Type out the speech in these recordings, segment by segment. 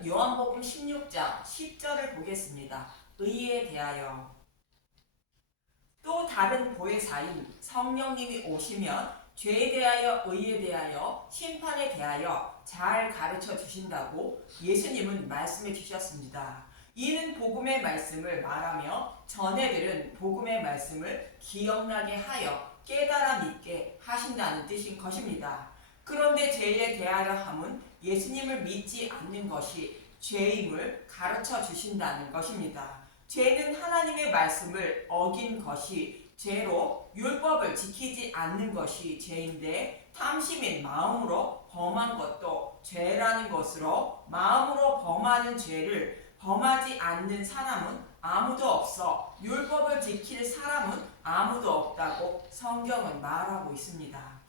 오늘은 요한복음 16장 10절을 보겠습니다. 의에 대하여. 또 다른 보혜사인 성령님이 오시면 죄에 대하여, 의에 대하여, 심판에 대하여 잘 가르쳐 주신다고 예수님은 말씀해 주셨습니다. 이는 복음의 말씀을 말하며 전해들은 복음의 말씀을 기억나게 하여 깨달아 믿게 하신다는 뜻인 것입니다. 그런데 죄에 대하여 함은 예수님을 믿지 않는 것이 죄임을 가르쳐 주신다는 것입니다. 죄는 하나님의 말씀을 어긴 것이 죄로 율법을 지키지 않는 것이 죄인데 탐심인 마음으로 범한 것도 죄라는 것으로 마음으로 범하는 죄를 범하지 않는 사람은 아무도 없어 율법을 지킬 사람은 아무도 없다고 성경은 말하고 있습니다.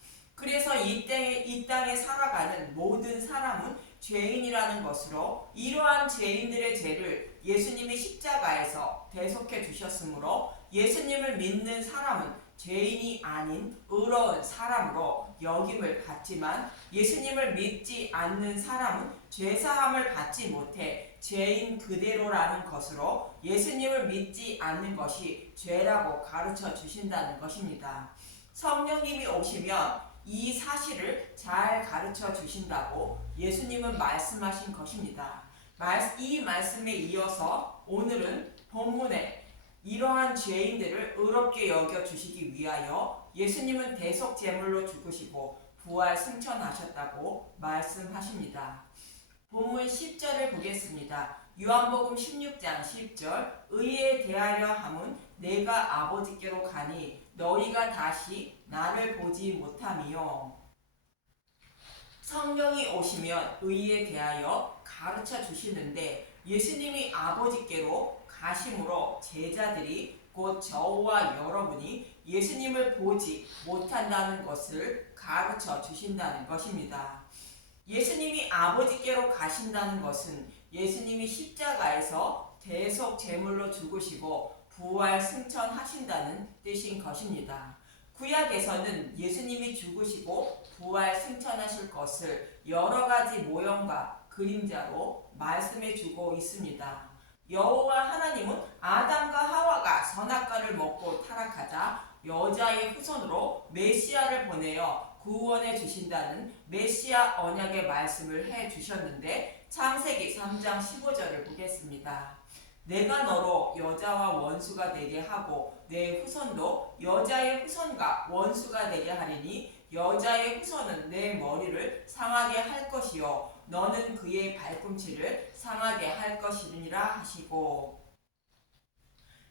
그래서 이 땅에 살아가는 모든 사람은 죄인이라는 것으로 이러한 죄인들의 죄를 예수님이 십자가에서 대속해 주셨으므로 예수님을 믿는 사람은 죄인이 아닌 의로운 사람으로 여김을 받지만 예수님을 믿지 않는 사람은 죄사함을 받지 못해 죄인 그대로라는 것으로 예수님을 믿지 않는 것이 죄라고 가르쳐 주신다는 것입니다. 성령님이 오시면 이 사실을 잘 가르쳐 주신다고 예수님은 말씀하신 것입니다. 이 말씀에 이어서 오늘은 본문에 이러한 죄인들을 의롭게 여겨 주시기 위하여 예수님은 대속 제물로 죽으시고 부활 승천하셨다고 말씀하십니다. 본문 10절을 보겠습니다. 요한복음 16장 10절 의에 대하려 함은 내가 아버지께로 가니 너희가 다시 나를 보지 못함이요. 성령이 오시면 의에 대하여 가르쳐 주시는데 예수님이 아버지께로 가심으로 제자들이 곧 저와 여러분이 예수님을 보지 못한다는 것을 가르쳐 주신다는 것입니다. 예수님이 아버지께로 가신다는 것은 예수님이 십자가에서 대속 제물로 죽으시고 부활 승천하신다는 뜻인 것입니다. 구약에서는 예수님이 죽으시고 부활 승천하실 것을 여러 가지 모형과 그림자로 말씀해 주고 있습니다. 여호와 하나님은 아담과 하와가 선악과를 먹고 타락하자 여자의 후손으로 메시아를 보내어 구원해 주신다는 메시아 언약의 말씀을 해 주셨는데 창세기 3장 15절을 보겠습니다. 내가 너로 여자와 원수가 되게 하고 내 후손도 여자의 후손과 원수가 되게 하리니 여자의 후손은 내 머리를 상하게 할 것이요 너는 그의 발꿈치를 상하게 할 것이니라 하시고,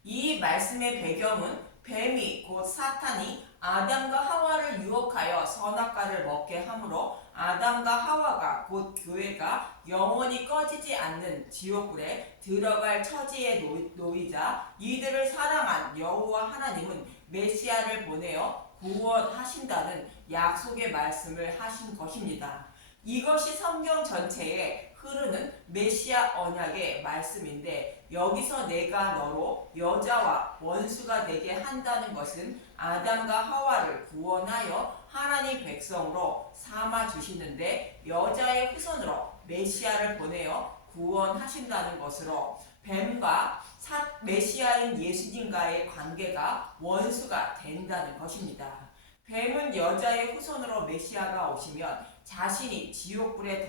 이 말씀의 배경은 뱀이 곧 사탄이 아담과 하와를 유혹하여 선악과를 먹게 하므로 아담과 하와가 곧 교회가 영원히 꺼지지 않는 지옥불에 들어갈 처지에 놓이자 이들을 사랑한 여호와 하나님은 메시아를 보내어 구원하신다는 약속의 말씀을 하신 것입니다. 이것이 성경 전체에 흐르는 메시아 언약의 말씀인데 여기서 내가 너로 여자와 원수가 되게 한다는 것은 아담과 하와를 구원하여 하나님 백성으로 삼아 주시는데 여자의 후손으로 메시아를 보내어 구원하신다는 것으로 뱀과 메시아인 예수님과의 관계가 원수가 된다는 것입니다. 뱀은 여자의 후손으로 메시아가 오시면 자신이 지옥불에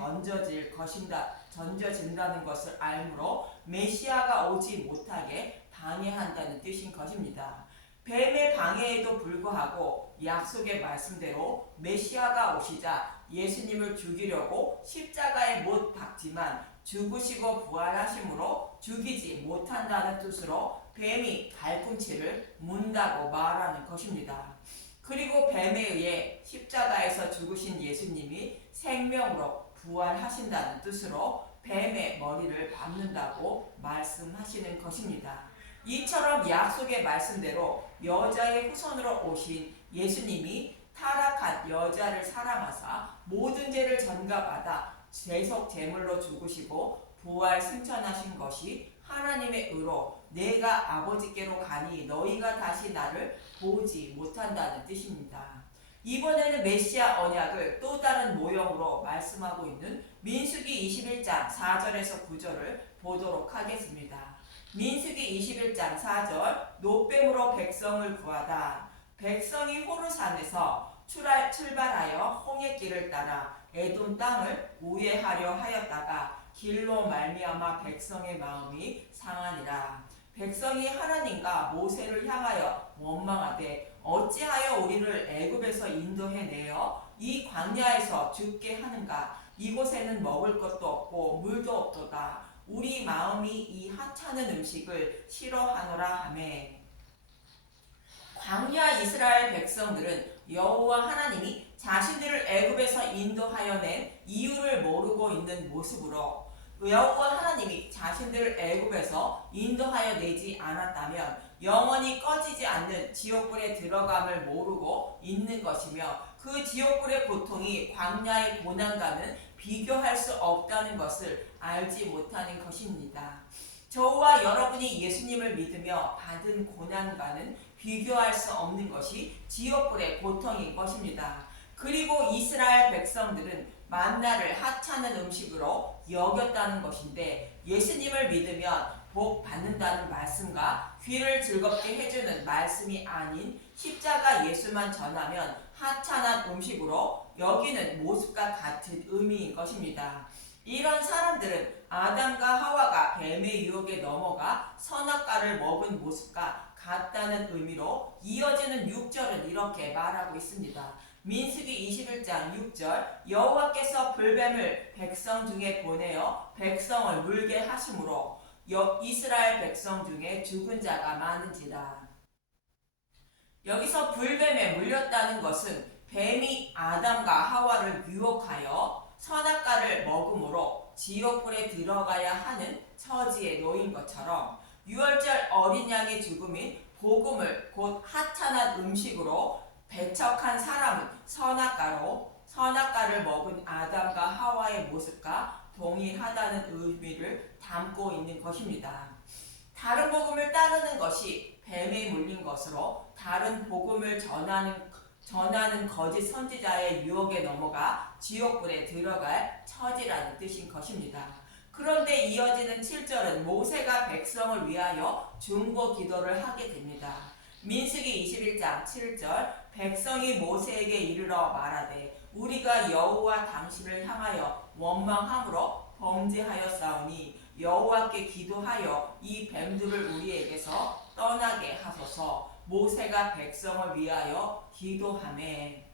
던져진다는 것을 알므로 메시아가 오지 못하게 방해한다는 뜻인 것입니다. 뱀의 방해에도 불구하고 약속의 말씀대로 메시아가 오시자 예수님을 죽이려고 십자가에 못 박지만 죽으시고 부활하심으로 죽이지 못한다는 뜻으로 뱀이 발꿈치를 문다고 말하는 것입니다. 그리고 뱀에 의해 십자가에서 죽으신 예수님이 생명으로 부활하신다는 뜻으로 뱀의 머리를 밟는다고 말씀하시는 것입니다. 이처럼 약속의 말씀대로 여자의 후손으로 오신 예수님이 타락한 여자를 사랑하사 모든 죄를 전가받아 대속 제물로 죽으시고 부활 승천하신 것이 하나님의 의로 내가 아버지께로 가니 너희가 다시 나를 보지 못한다는 뜻입니다. 이번에는 메시아 언약을 또 다른 모형으로 말씀하고 있는 민수기 21장 4절에서 9절을 보도록 하겠습니다. 민수기 21장 4절 노뱀으로 백성을 구하다. 백성이 호르산에서 출발하여 홍해길을 따라 에돔 땅을 우회하려 하였다가 길로 말미암아 백성의 마음이 상하니라. 백성이 하나님과 모세를 향하여 원망하되 어찌하여 우리를 애굽에서 인도해내어 이 광야에서 죽게 하는가. 이곳에는 먹을 것도 없고 물도 없도다. 우리 마음이 이 하찮은 음식을 싫어하노라 하매. 광야 이스라엘 백성들은 여호와 하나님이 자신들을 애굽에서 인도하여 낸 이유를 모르고 있는 모습으로 여호와 하나님이 자신들을 애굽에서 인도하여 내지 않았다면 영원히 꺼지지 않는 지옥불에 들어감을 모르고 있는 것이며 그 지옥불의 고통이 광야의 고난과는 비교할 수 없다는 것을 알지 못하는 것입니다. 저와 여러분이 예수님을 믿으며 받은 고난과는 비교할 수 없는 것이 지옥불의 고통인 것입니다. 그리고 이스라엘 백성들은 만나를 하찮은 음식으로 여겼다는 것인데 예수님을 믿으면 복 받는다는 말씀과 귀를 즐겁게 해주는 말씀이 아닌 십자가 예수만 전하면 하찮은 음식으로 여기는 모습과 같은 의미인 것입니다. 이런 사람들은 아담과 하와가 뱀의 유혹에 넘어가 선악과를 먹은 모습과 같다는 의미로 이어지는 6절은 이렇게 말하고 있습니다. 민수기 21장 6절 여호와께서 불뱀을 백성 중에 보내어 백성을 물게 하심으로 이스라엘 백성 중에 죽은 자가 많은지라. 여기서 불뱀에 물렸다는 것은 뱀이 아담과 하와를 유혹하여 선악과를 먹음으로 지옥불에 들어가야 하는 처지에 놓인 것처럼 유월절 어린 양의 죽음인 복음을 곧 하찮은 음식으로 배척한 사람은 선악과를 먹은 아담과 하와의 모습과 동일하다는 의미를 담고 있는 것입니다. 다른 복음을 따르는 것이 뱀에 물린 것으로 다른 복음을 전하는 거짓 선지자의 유혹에 넘어가 지옥불에 들어갈 처지라는 뜻인 것입니다. 그런데 이어지는 7절은 모세가 백성을 위하여 중보 기도를 하게 됩니다. 민수기 21장 7절 백성이 모세에게 이르러 말하되 우리가 여호와 당신을 향하여 원망함으로 범죄하였사오니 여호와께 기도하여 이 뱀들을 우리에게서 떠나게 하소서. 모세가 백성을 위하여 기도하매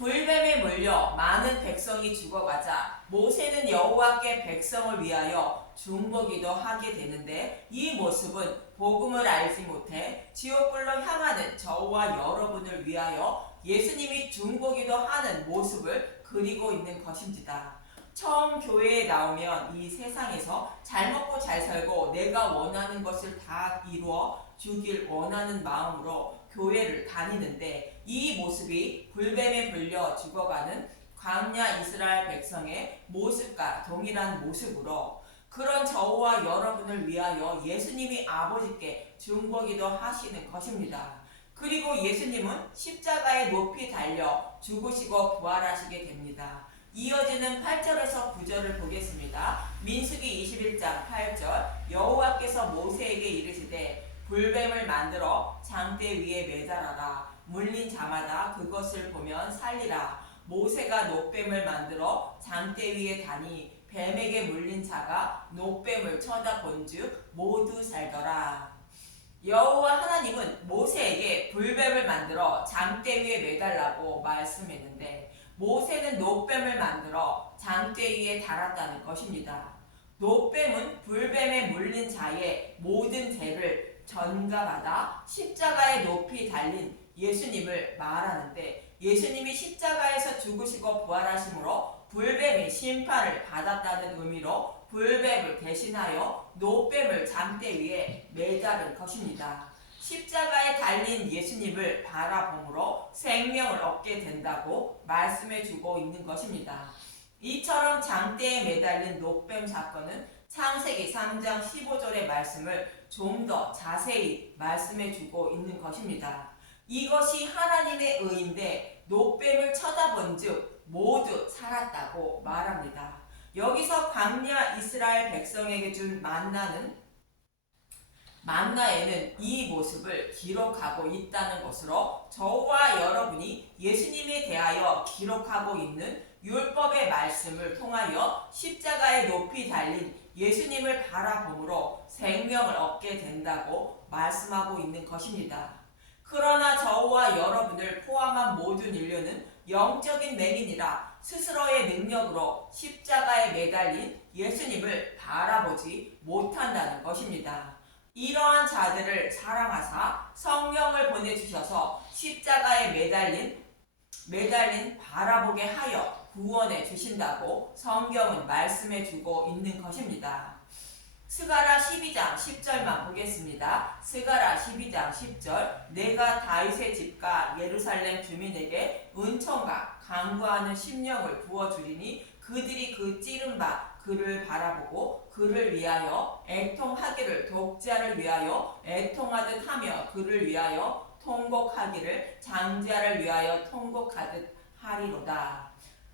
불뱀에 물려 많은 백성이 죽어가자 모세는 여호와께 백성을 위하여 중보기도 하게 되는데 이 모습은 복음을 알지 못해 지옥불로 향하는 저와 여러분을 위하여 예수님이 중보기도 하는 모습을 그리고 있는 것입니다. 처음 교회에 나오면 이 세상에서 잘 먹고 잘 살고 내가 원하는 것을 다 이루어 주길 원하는 마음으로 교회를 다니는데 이 모습이 불뱀에 물려 죽어가는 광야 이스라엘 백성의 모습과 동일한 모습으로 그런 저와 여러분을 위하여 예수님이 아버지께 중보기도 하시는 것입니다. 그리고 예수님은 십자가에 높이 달려 죽으시고 부활하시게 됩니다. 이어지는 8절에서 9절을 보겠습니다. 민수기 21장 8절 여호와께서 모세에게 이르시되 불뱀을 만들어 장대 위에 매달아라. 물린 자마다 그것을 보면 살리라. 모세가 노뱀을 만들어 장대 위에 다니 뱀에게 물린 자가 노뱀을 쳐다본즉 모두 살더라. 여호와 하나님은 모세에게 불뱀을 만들어 장대 위에 매달라고 말씀했는데 모세는 노뱀을 만들어 장대 위에 달았다는 것입니다. 노뱀은 불뱀에 물린 자의 모든 죄를 전가받아 십자가에 높이 달린 예수님을 말하는데 예수님이 십자가에서 죽으시고 부활하심으로 불뱀이 심판을 받았다는 의미로 불뱀을 대신하여 노뱀을 장대 위에 매달은 것입니다. 십자가에 달린 예수님을 바라봄으로 생명을 얻게 된다고 말씀해주고 있는 것입니다. 이처럼 장대에 매달린 노뱀 사건은 창세기 3장 15절의 말씀을 좀 더 자세히 말씀해주고 있는 것입니다. 이것이 하나님의 의인데 노뱀을 쳐다본즉 모두 살았다고 말합니다. 여기서 광야 이스라엘 백성에게 준 만나에는 이 모습을 기록하고 있다는 것으로 저와 여러분이 예수님에 대하여 기록하고 있는 율법의 말씀을 통하여 십자가에 높이 달린 예수님을 바라봄으로 생명을 얻게 된다고 말씀하고 있는 것입니다. 그러나 저와 여러분을 포함한 모든 인류는 영적인 맹인이라 스스로의 능력으로 십자가에 매달린 예수님을 바라보지 못한다는 것입니다. 이러한 자들을 사랑하사 성령을 보내주셔서 십자가에 매달린 바라보게 하여 구원해 주신다고 성경은 말씀해 주고 있는 것입니다. 스가랴 12장 10절만 보겠습니다. 스가랴 12장 10절 내가 다윗의 집과 예루살렘 주민에게 은총과 간구하는 심령을 부어주리니 그들이 그 찌른 바 그를 바라보고 그를 위하여 애통하기를 독자를 위하여 애통하듯 하며 그를 위하여 통곡하기를 장자를 위하여 통곡하듯 하리로다.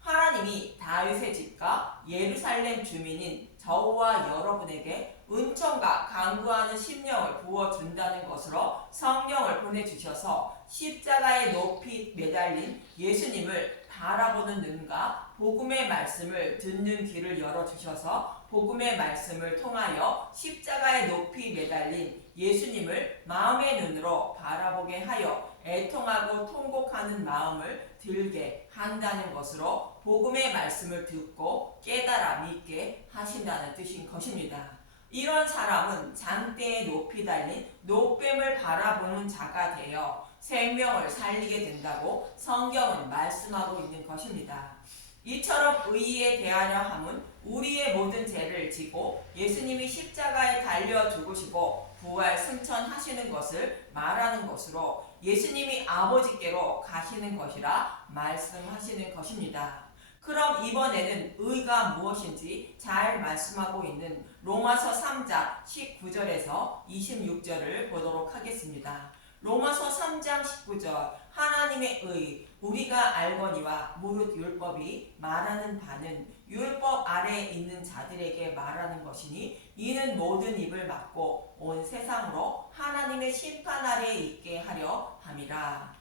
하나님이 다윗의 집과 예루살렘 주민인 저와 여러분에게 은총과 간구하는 심령을 부어준다는 것으로 성령을 보내주셔서 십자가에 높이 매달린 예수님을 바라보는 눈과 복음의 말씀을 듣는 귀를 열어주셔서 복음의 말씀을 통하여 십자가에 높이 매달린 예수님을 마음의 눈으로 바라보게 하여 애통하고 통곡하는 마음을 들게 한다는 것으로 복음의 말씀을 듣고 깨달아 믿게 하신다는 뜻인 것입니다. 이런 사람은 장대에 높이 달린 노뱀을 바라보는 자가 되어 생명을 살리게 된다고 성경은 말씀하고 있는 것입니다. 이처럼 의에 대하려 함은 우리의 모든 죄를 지고 예수님이 십자가에 달려 죽으시고 부활 승천하시는 것을 말하는 것으로 예수님이 아버지께로 가시는 것이라 말씀하시는 것입니다. 그럼 이번에는 의가 무엇인지 잘 말씀하고 있는 로마서 3장 19절에서 26절을 보도록 하겠습니다. 로마서 3장 19절 하나님의 의 우리가 알거니와 무릇 율법이 말하는 바는 율법 아래에 있는 자들에게 말하는 것이니 이는 모든 입을 막고 온 세상으로 하나님의 심판 아래에 있게 하려 함이라.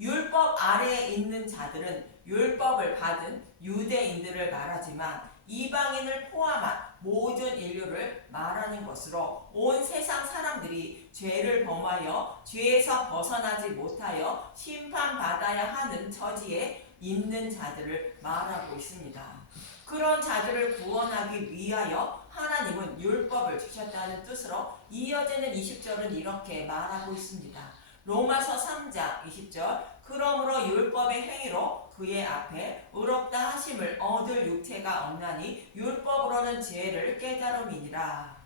율법 아래에 있는 자들은 율법을 받은 유대인들을 말하지만 이방인을 포함한 모든 인류를 말하는 것으로 온 세상 사람들이 죄를 범하여 죄에서 벗어나지 못하여 심판받아야 하는 처지에 있는 자들을 말하고 있습니다. 그런 자들을 구원하기 위하여 하나님은 율법을 주셨다는 뜻으로 이어지는 20절은 이렇게 말하고 있습니다. 로마서 3장 20절 그러므로 율법의 행위로 그의 앞에 의롭다 하심을 얻을 육체가 없나니 율법으로는 죄를 깨달음이니라.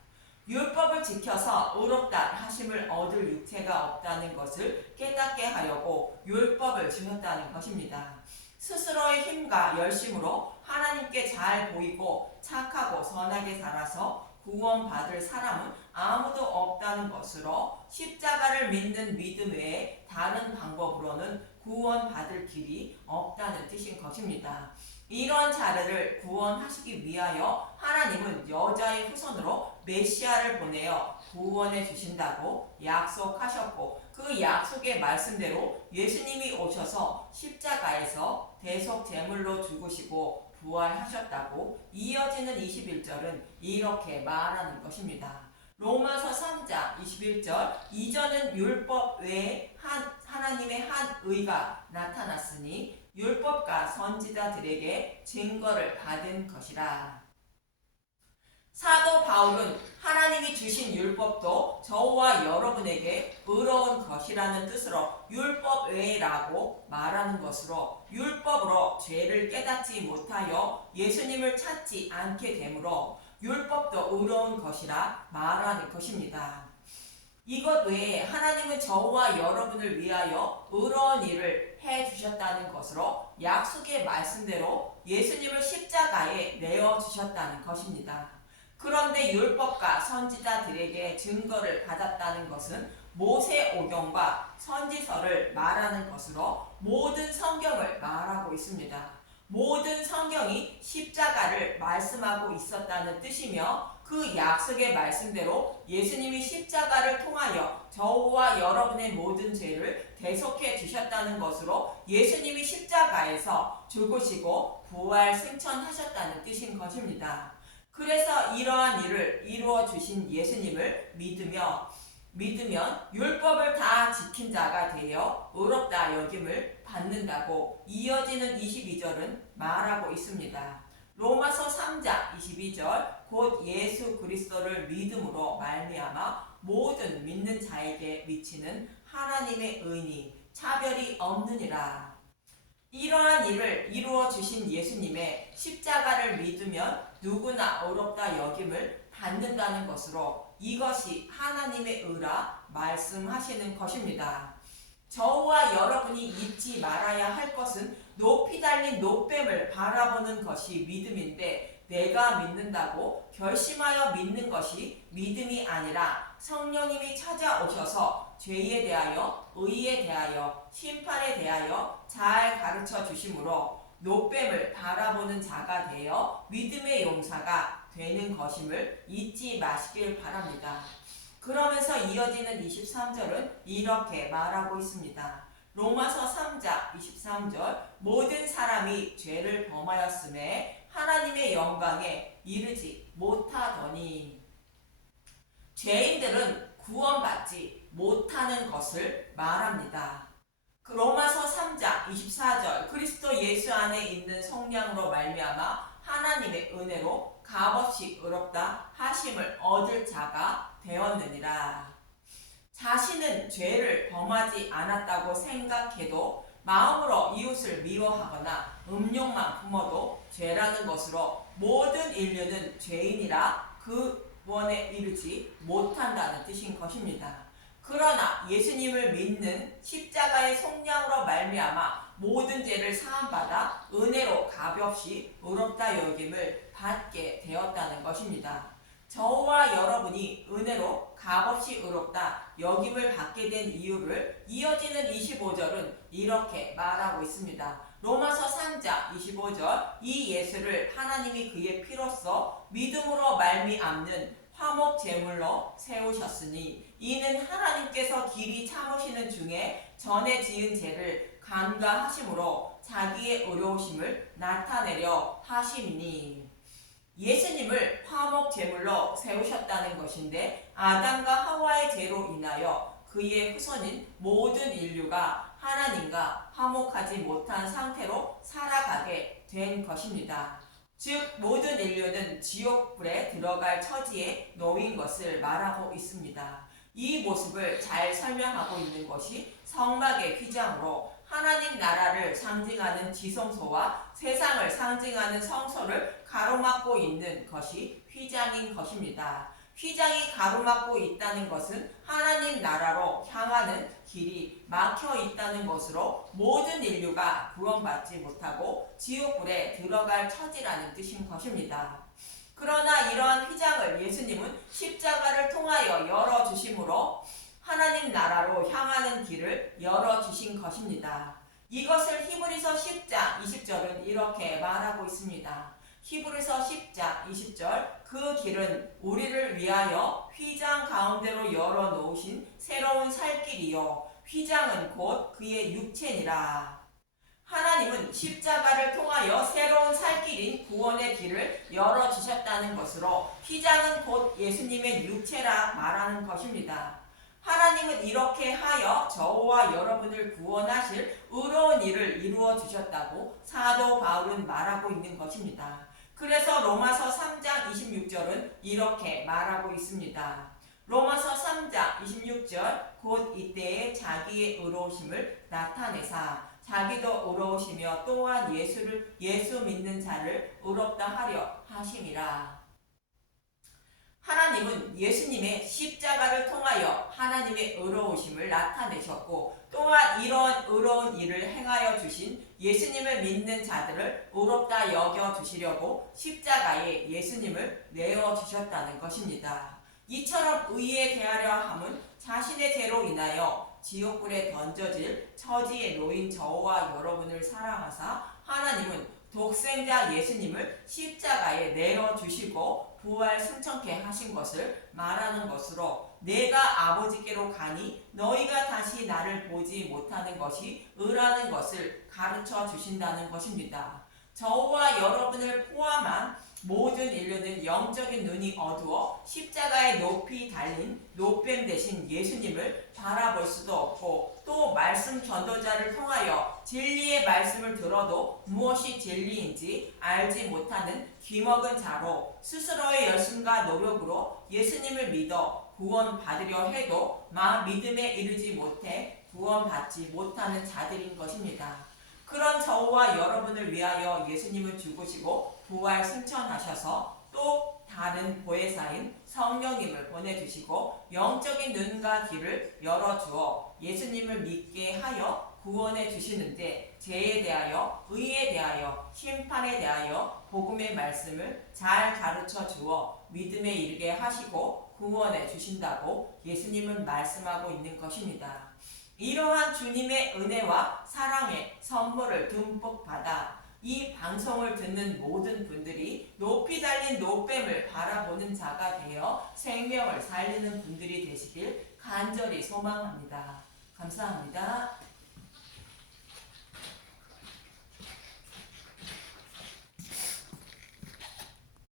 율법을 지켜서 의롭다 하심을 얻을 육체가 없다는 것을 깨닫게 하려고 율법을 주셨다는 것입니다. 스스로의 힘과 열심으로 하나님께 잘 보이고 착하고 선하게 살아서 구원받을 사람은 아무도 없다는 것으로 십자가를 믿는 믿음 외에 다른 방법으로는 구원받을 길이 없다는 뜻인 것입니다. 이런 자들을 구원하시기 위하여 하나님은 여자의 후손으로 메시아를 보내어 구원해 주신다고 약속하셨고 그 약속의 말씀대로 예수님이 오셔서 십자가에서 대속 제물로 죽으시고 부활하셨다고 이어지는 21절은 이렇게 말하는 것입니다. 로마서 3장 21절 이전은 율법 외에 하나님의 한 의가 나타났으니 율법과 선지자들에게 증거를 받은 것이라. 사도 바울은 하나님이 주신 율법도 저와 여러분에게 의로운 것이라는 뜻으로 율법 외라고 말하는 것으로 율법으로 죄를 깨닫지 못하여 예수님을 찾지 않게 되므로 율법도 의로운 것이라 말하는 것입니다. 이것 외에 하나님은 저와 여러분을 위하여 의로운 일을 해주셨다는 것으로 약속의 말씀대로 예수님을 십자가에 내어주셨다는 것입니다. 그런데 율법과 선지자들에게 증거를 받았다는 것은 모세오경과 선지서를 말하는 것으로 모든 성경을 말하고 있습니다. 모든 성경이 십자가를 말씀하고 있었다는 뜻이며 그 약속의 말씀대로 예수님이 십자가를 통하여 저와 여러분의 모든 죄를 대속해 주셨다는 것으로 예수님이 십자가에서 죽으시고 부활 승천하셨다는 뜻인 것입니다. 그래서 이러한 일을 이루어 주신 예수님을 믿으면 율법을 다 지킨 자가 되어 의롭다 여김을 받는다고 이어지는 22절은 말하고 있습니다. 로마서 3장 22절 곧 예수 그리스도를 믿음으로 말미암아 모든 믿는 자에게 미치는 하나님의 은이 차별이 없느니라. 이러한 일을 이루어 주신 예수님의 십자가를 믿으면 누구나 의롭다 여김을 받는다는 것으로 이것이 하나님의 의라 말씀하시는 것입니다. 저와 여러분이 잊지 말아야 할 것은 높이 달린 노뱀을 바라보는 것이 믿음인데 내가 믿는다고 결심하여 믿는 것이 믿음이 아니라 성령님이 찾아오셔서 죄에 대하여 의에 대하여 심판에 대하여 잘 가르쳐 주심으로 노뱀을 바라보는 자가 되어 믿음의 용사가 되는 것임을 잊지 마시길 바랍니다. 그러면서 이어지는 23절은 이렇게 말하고 있습니다. 로마서 3장 23절 모든 사람이 죄를 범하였음에 하나님의 영광에 이르지 못하더니 죄인들은 구원받지 못하는 것을 말합니다. 로마서 3장 24절 그리스도 예수 안에 있는 성령으로 말미암아 하나님의 은혜로 값없이 의롭다 하심을 얻을 자가 되었느니라. 자신은 죄를 범하지 않았다고 생각해도 마음으로 이웃을 미워하거나 음욕만 품어도 죄라는 것으로 모든 인류는 죄인이라 구원에 이르지 못한다는 뜻인 것입니다. 그러나 예수님을 믿는 십자가의 속량으로 말미암아 모든 죄를 사함받아 은혜로 값없이 의롭다 여김을 받게 되었다는 것입니다. 저와 여러분이 은혜로 값없이 의롭다 여김을 받게 된 이유를 이어지는 25절은 이렇게 말하고 있습니다. 로마서 3장 25절 이 예수를 하나님이 그의 피로써 믿음으로 말미암는 화목 제물로 세우셨으니 이는 하나님께서 길이 참으시는 중에 전에 지은 죄를 간과하심으로 자기의 의로우심을 나타내려 하심이니 예수님을 화목 제물로 세우셨다는 것인데 아담과 하와의 죄로 인하여 그의 후손인 모든 인류가 하나님과 화목하지 못한 상태로 살아가게 된 것입니다. 즉 모든 인류는 지옥불에 들어갈 처지에 놓인 것을 말하고 있습니다. 이 모습을 잘 설명하고 있는 것이 성막의 휘장으로 하나님 나라를 상징하는 지성소와 세상을 상징하는 성소를 가로막고 있는 것이 휘장인 것입니다. 휘장이 가로막고 있다는 것은 하나님 나라로 향하는 길이 막혀 있다는 것으로 모든 인류가 구원받지 못하고 지옥불에 들어갈 처지라는 뜻인 것입니다. 그러나 이러한 휘장을 예수님은 십자가를 통하여 열어주심으로 하나님 나라로 향하는 길을 열어주신 것입니다. 이것을 히브리서 10장 20절은 이렇게 말하고 있습니다. 히브리서 10장 20절 그 길은 우리를 위하여 휘장 가운데로 열어놓으신 새로운 살길이요 휘장은 곧 그의 육체니라. 하나님은 십자가를 통하여 새로운 살길인 구원의 길을 열어주셨다는 것으로 휘장은 곧 예수님의 육체라 말하는 것입니다. 하나님은 이렇게 하여 저와 여러분을 구원하실 의로운 일을 이루어 주셨다고 사도 바울은 말하고 있는 것입니다. 그래서 로마서 3장 26절은 이렇게 말하고 있습니다. 로마서 3장 26절 곧 이때에 자기의 의로우심을 나타내사 자기도 의로우시며 또한 예수 믿는 자를 의롭다 하려 하심이라. 하나님은 예수님의 십자가를 통하여 하나님의 의로우심을 나타내셨고 또한 이러한 의로운 일을 행하여 주신 예수님을 믿는 자들을 의롭다 여겨 주시려고 십자가에 예수님을 내어 주셨다는 것입니다. 이처럼 의에 대하려 함은 자신의 죄로 인하여 지옥불에 던져질 처지에 놓인 저와 여러분을 사랑하사 하나님은 독생자 예수님을 십자가에 내어주시고 부활 승천케 하신 것을 말하는 것으로 내가 아버지께로 가니 너희가 다시 나를 보지 못하는 것이 의라는 것을 가르쳐 주신다는 것입니다. 저와 여러분을 포함한 모든 인류는 영적인 눈이 어두워 십자가에 높이 달린 노뱀 대신 예수님을 바라볼 수도 없고 또 말씀 전도자를 통하여 진리의 말씀을 들어도 무엇이 진리인지 알지 못하는 귀먹은 자로 스스로의 열심과 노력으로 예수님을 믿어 구원받으려 해도 믿음에 이르지 못해 구원받지 못하는 자들인 것입니다. 그런 저와 여러분을 위하여 예수님은 죽으시고 부활 승천하셔서 또 다른 보혜사인 성령님을 보내주시고 영적인 눈과 귀를 열어주어 예수님을 믿게 하여 구원해 주시는데 죄에 대하여 의에 대하여 심판에 대하여 복음의 말씀을 잘 가르쳐 주어 믿음에 이르게 하시고 구원해 주신다고 예수님은 말씀하고 있는 것입니다. 이러한 주님의 은혜와 사랑의 선물을 듬뿍 받아 이 방송을 듣는 모든 분들이 높이 달린 노뱀을 바라보는 자가 되어 생명을 살리는 분들이 되시길 간절히 소망합니다. 감사합니다.